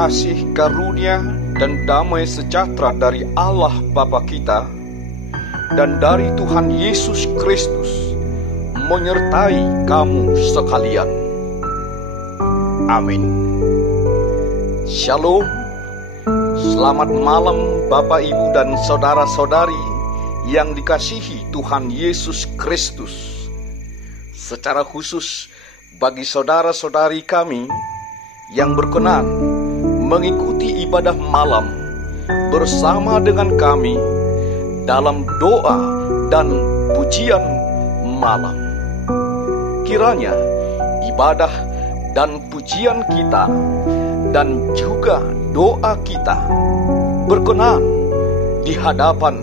kasih karunia dan damai sejahtera dari Allah Bapa kita dan dari Tuhan Yesus Kristus menyertai kamu sekalian. Amin. Shalom. Selamat malam Bapak, Ibu, dan saudara-saudari yang dikasihi Tuhan Yesus Kristus. Secara khusus bagi saudara-saudari kami yang berkenan mengikuti ibadah malam bersama dengan kami dalam doa dan pujian malam. Kiranya ibadah dan pujian kita dan juga doa kita berkenan di hadapan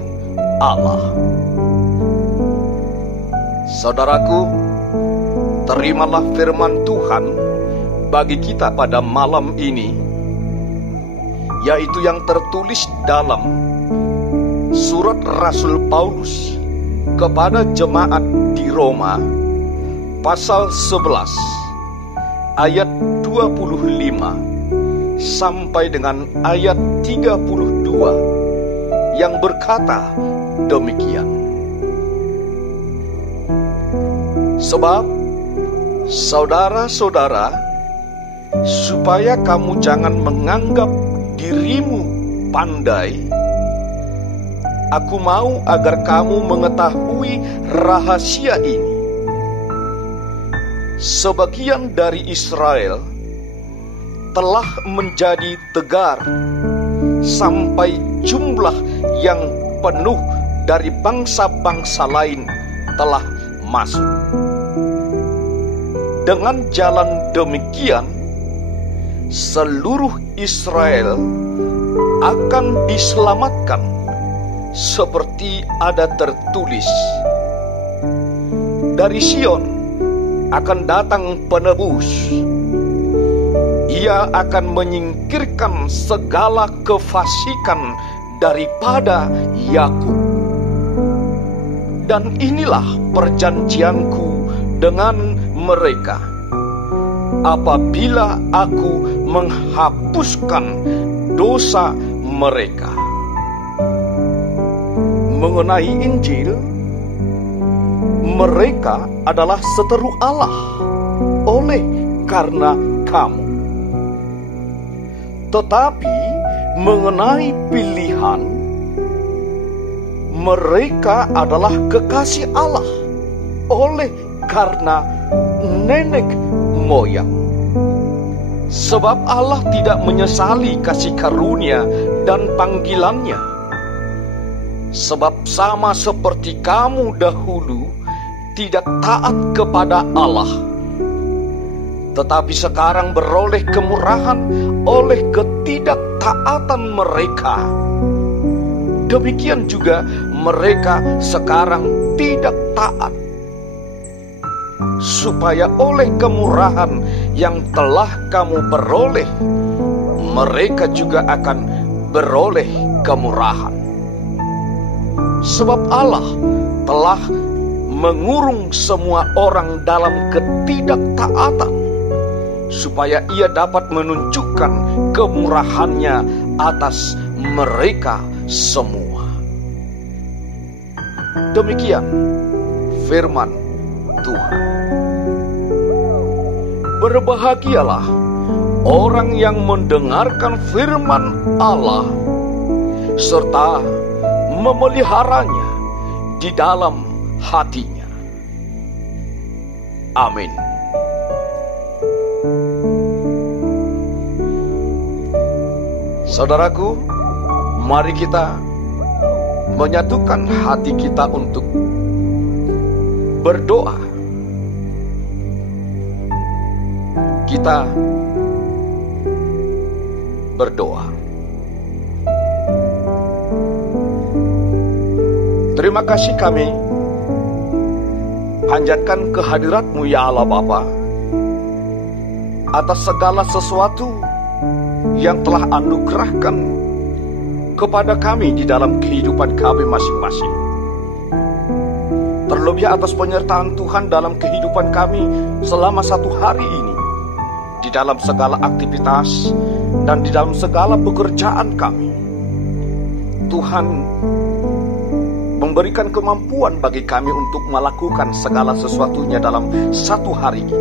Allah. Saudaraku, terimalah firman Tuhan bagi kita pada malam ini, yaitu yang tertulis dalam surat Rasul Paulus kepada jemaat di Roma, pasal 11 ayat 25 sampai dengan ayat 32 yang berkata demikian. Sebab saudara-saudara, supaya kamu jangan menganggap dirimu pandai, aku mau agar kamu mengetahui rahasia ini. Sebagian dari Israel telah menjadi tegar sampai jumlah yang penuh dari bangsa-bangsa lain telah masuk. Dengan jalan demikian, seluruh Israel akan diselamatkan, seperti ada tertulis, dari Sion akan datang penebus. Ia akan menyingkirkan segala kefasikan daripada Yakub. Dan inilah perjanjianku dengan mereka, apabila aku menghapuskan dosa mereka. Mengenai Injil, mereka adalah seteru Allah oleh karena kamu. Tetapi mengenai pilihan, mereka adalah kekasih Allah oleh karena nenek moyang. Sebab Allah tidak menyesali kasih karunia dan panggilannya. Sebab sama seperti kamu dahulu tidak taat kepada Allah, tetapi sekarang beroleh kemurahan oleh ketidaktaatan mereka, demikian juga mereka sekarang tidak taat, supaya oleh kemurahan yang telah kamu peroleh, mereka juga akan beroleh kemurahan. Sebab Allah telah mengurung semua orang dalam ketidaktaatan, supaya Ia dapat menunjukkan kemurahannya atas mereka semua. Demikian firman Tuhan. Berbahagialah orang yang mendengarkan firman Allah serta memeliharanya di dalam hatinya. Amin. Saudaraku, mari kita menyatukan hati kita untuk berdoa. Kita berdoa. Terima kasih kami panjatkan kehadirat-Mu ya Allah Bapa, atas segala sesuatu yang telah anugerahkan kepada kami di dalam kehidupan kami masing-masing. Terlebih atas penyertaan Tuhan dalam kehidupan kami selama satu hari ini, di dalam segala aktivitas dan di dalam segala pekerjaan kami. Tuhan memberikan kemampuan bagi kami untuk melakukan segala sesuatunya dalam satu hari ini.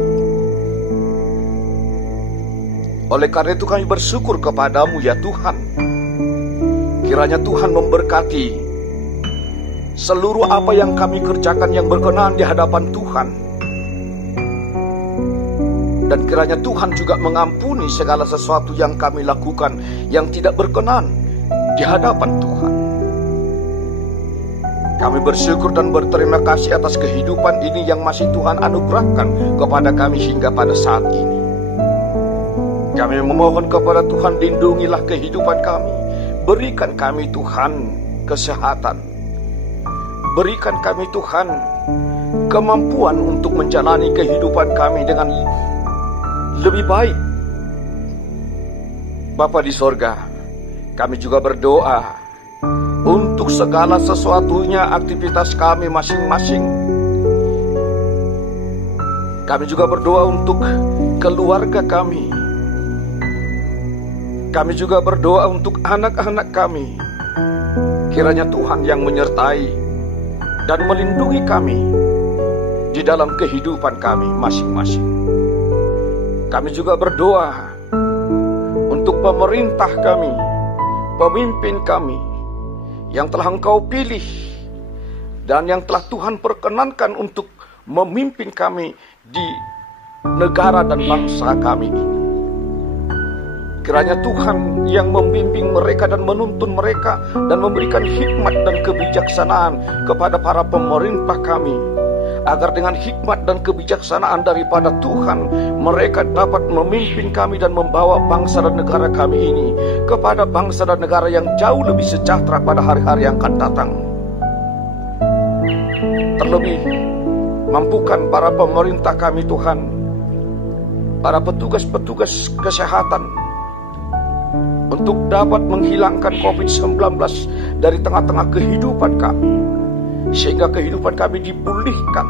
Oleh karena itu kami bersyukur kepadamu ya Tuhan. Kiranya Tuhan memberkati seluruh apa yang kami kerjakan yang berkenan di hadapan Tuhan. Dan kiranya Tuhan juga mengampuni segala sesuatu yang kami lakukan yang tidak berkenan di hadapan Tuhan. Kami bersyukur dan berterima kasih atas kehidupan ini yang masih Tuhan anugerahkan kepada kami hingga pada saat ini. Kami memohon kepada Tuhan, lindungilah kehidupan kami. Berikan kami Tuhan kesehatan. Berikan kami Tuhan kemampuan untuk menjalani kehidupan kami dengan lebih baik. Bapa di sorga, kami juga berdoa untuk segala sesuatunya aktivitas kami masing-masing. Kami juga berdoa untuk keluarga kami. Kami juga berdoa untuk anak-anak kami. Kiranya Tuhan yang menyertai dan melindungi kami di dalam kehidupan kami masing-masing. Kami juga berdoa untuk pemerintah kami, pemimpin kami yang telah Engkau pilih dan yang telah Tuhan perkenankan untuk memimpin kami di negara dan bangsa kami ini. Kiranya Tuhan yang membimbing mereka dan menuntun mereka dan memberikan hikmat dan kebijaksanaan kepada para pemerintah kami, agar dengan hikmat dan kebijaksanaan daripada Tuhan mereka dapat memimpin kami dan membawa bangsa dan negara kami ini kepada bangsa dan negara yang jauh lebih sejahtera pada hari-hari yang akan datang. Terlebih, mampukan para pemerintah kami Tuhan, para petugas-petugas kesehatan, untuk dapat menghilangkan COVID-19 dari tengah-tengah kehidupan kami, sehingga kehidupan kami dipulihkan,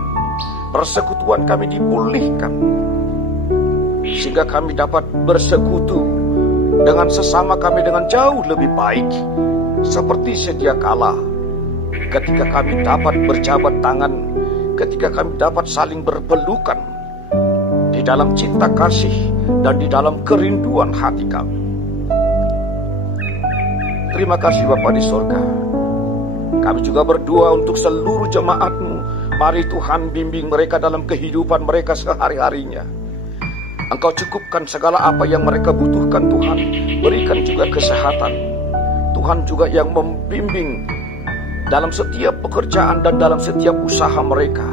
persekutuan kami dipulihkan, sehingga kami dapat bersekutu dengan sesama kami dengan jauh lebih baik, seperti sedia kala ketika kami dapat berjabat tangan, ketika kami dapat saling berpelukan di dalam cinta kasih dan di dalam kerinduan hati kami. Terima kasih Bapa di sorga. Kami juga berdoa untuk seluruh jemaat-Mu. Mari Tuhan bimbing mereka dalam kehidupan mereka sehari-harinya. Engkau cukupkan segala apa yang mereka butuhkan Tuhan. Berikan juga kesehatan. Tuhan juga yang membimbing dalam setiap pekerjaan dan dalam setiap usaha mereka,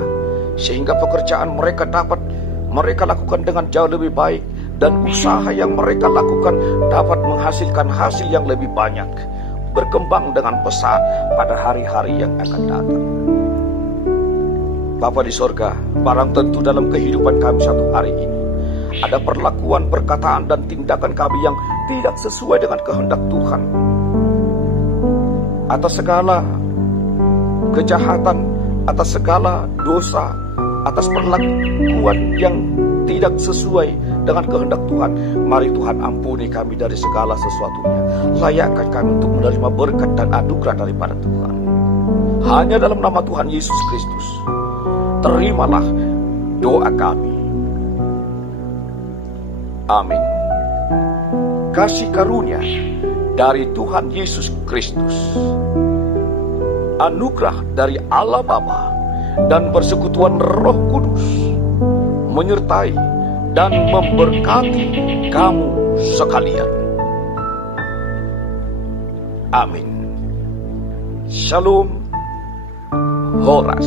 sehingga pekerjaan mereka dapat mereka lakukan dengan jauh lebih baik, dan usaha yang mereka lakukan dapat menghasilkan hasil yang lebih banyak, berkembang dengan pesat pada hari-hari yang akan datang. Bapa di sorga, barang tentu dalam kehidupan kami satu hari ini ada perlakuan, perkataan, dan tindakan kami yang tidak sesuai dengan kehendak Tuhan. Atas segala kejahatan, atas segala dosa, atas perlakuan yang tidak sesuai dengan kehendak Tuhan, mari Tuhan ampuni kami dari segala sesuatunya. Layakkan kami untuk menerima berkat dan anugerah daripada Tuhan. Hanya dalam nama Tuhan Yesus Kristus, terimalah doa kami. Amin. Kasih karunia dari Tuhan Yesus Kristus, anugerah dari Allah Bapa, dan persekutuan Roh Kudus menyertai dan memberkati kamu sekalian. Amin. Shalom Horas.